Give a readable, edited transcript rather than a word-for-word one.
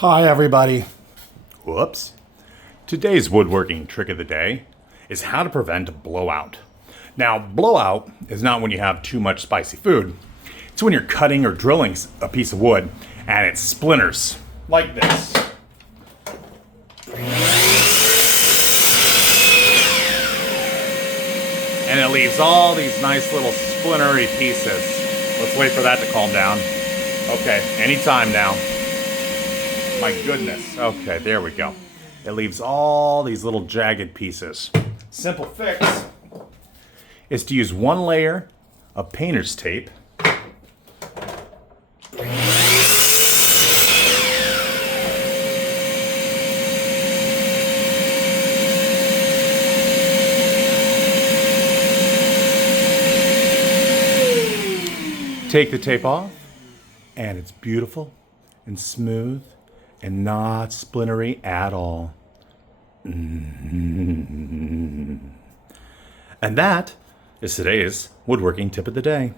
Hi, everybody. Whoops. Today's woodworking trick of the day is how to prevent a blowout. Now, blowout is not when you have too much spicy food. It's when you're cutting or drilling a piece of wood and it splinters like this. And it leaves all these nice little splintery pieces. Let's wait for that to calm down. Okay, anytime now. My goodness. Okay, there we go. It leaves all these little jagged pieces. Simple fix is to use one layer of painter's tape. Take the tape off, and it's beautiful and smooth and not splintery at all. And that is today's woodworking tip of the day.